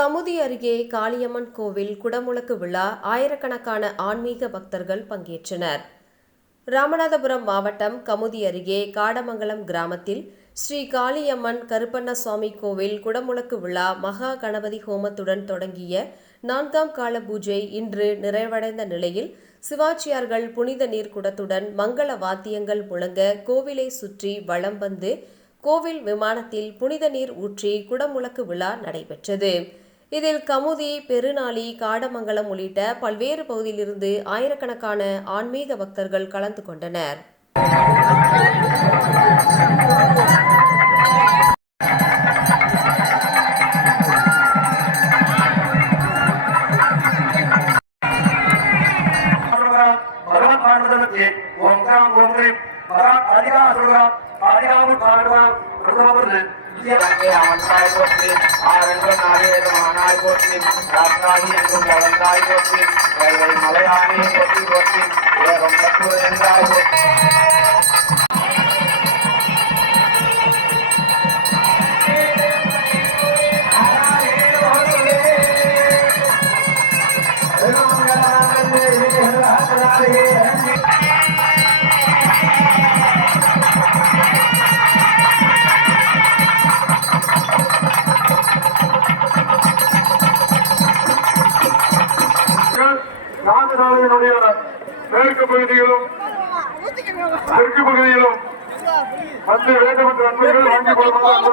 கமுதி அருகே காளியம்மன் கோவில் குடமுழக்கு விழா ஆயிரக்கணக்கான ஆன்மீக பக்தர்கள் பங்கேற்றனர். ராமநாதபுரம் மாவட்டம் கமுதி அருகே காடமங்கலம் கிராமத்தில் ஸ்ரீ காளியம்மன் கருப்பண்ணசுவாமி கோவில் குடமுழக்கு விழா மகா கணபதி ஹோமத்துடன் தொடங்கிய 4ஆம் கால பூஜை இன்று நிறைவடைந்த நிலையில் சிவாச்சியார்கள் புனித நீர் குடத்துடன் மங்கள வாத்தியங்கள் முழங்க கோவிலை சுற்றி வலம் வந்து கோவில் விமானத்தில் புனித நீர் ஊற்றி குடமுழக்கு விழா நடைபெற்றது. இதில் கமுதி, பெருநாளி, காடமங்கலம் உள்ளிட்ட பல்வேறு பகுதியிலிருந்து ஆயிரக்கணக்கான ஆன்மீக பக்தர்கள் கலந்து கொண்டனர். நாகசாலையினுடைய மேற்கு பகுதியிலும் தெற்கு பகுதியிலும் வந்து வேண்டும் என்ற நன்மைகள் வாங்கிக் கொள்வதாக